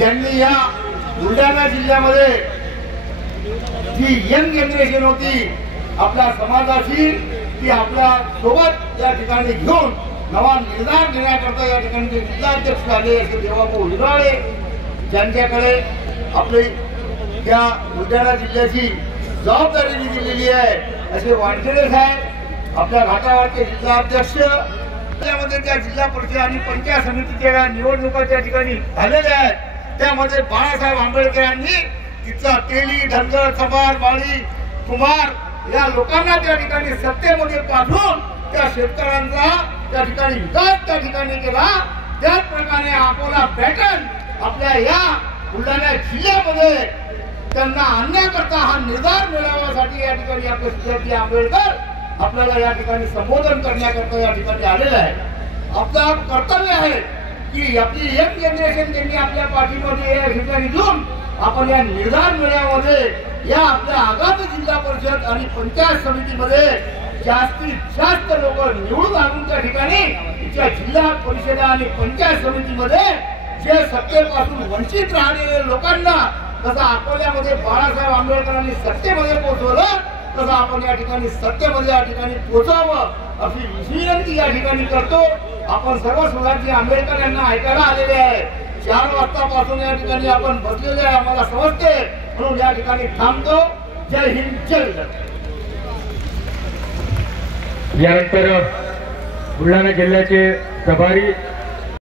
ज्यांनी या बुलढाणा जिल्ह्यामध्ये जी यंग जनरेशन होती आपल्या समाजाची ती आपल्या सोबत या ठिकाणी घेऊन नवा निर्धार घेण्याकरता या ठिकाणी जिल्हाध्यक्ष झाले असे देवाभाऊ हिराळे, ज्यांच्याकडे आपली त्या बुलढाणा जिल्ह्याची जबाबदारी दिलेली आहे असे वानखेडे साहेब आपल्या घाटावरचे जिल्हाध्यक्ष, त्यामध्ये त्या जिल्हा परिषद आणि पंचायत समितीच्या निवडणुका त्या ठिकाणी झालेल्या आहेत. त्यामध्ये बाळासाहेब आंबेडकरांनी तिथला तेली, धनगर, चबार, बाळी, कुमार या लोकांना त्या ठिकाणी सत्तेमध्ये पाठवून त्या शेतकऱ्यांचा त्या ठिकाणी विकास त्या ठिकाणी केला. त्याच प्रकारे अकोला पॅटर्न आपल्या या बुलढाणा जिल्ह्यामध्ये त्यांना आणण्याकरता हा निर्धार मिळवण्यासाठी या ठिकाणी आपले सुजाती आंबेडकर आपल्याला या ठिकाणी संबोधन करण्याकरता या ठिकाणी आलेलं आहे. आपलं कर्तव्य आहे की आपली यंग जनरेशन त्यांनी आपल्या पाठीमध्ये या ठिकाणी घेऊन आपण या निर्धार मेळाव्यामध्ये या आपल्या आगामी जिल्हा परिषद आणि पंचायत समितीमध्ये जास्तीत जास्त लोक निवडून आणून त्या ठिकाणी जिल्हा परिषद आणि पंचायत समितीमध्ये जे सत्तेपासून वंचित राहिलेल्या लोकांना जसं अकोल्यामध्ये बाळासाहेब आंबेडकरांनी सत्तेमध्ये पोहोचवलं तसं आपण या ठिकाणी सत्तेमध्ये या ठिकाणी पोहोचावं अशी विनंती या ठिकाणी करतो. आपण सर्व सुजाती आंबेडकर यांना ऐकायला आलेले आहे. 4 वाजतापासून या ठिकाणी आपण बसलेले आहे, आम्हाला समजते, म्हणून या ठिकाणी थांबतो. जय हिंद, जय भारत. यानंतर बुलढाणा जिल्ह्याचे प्रभारी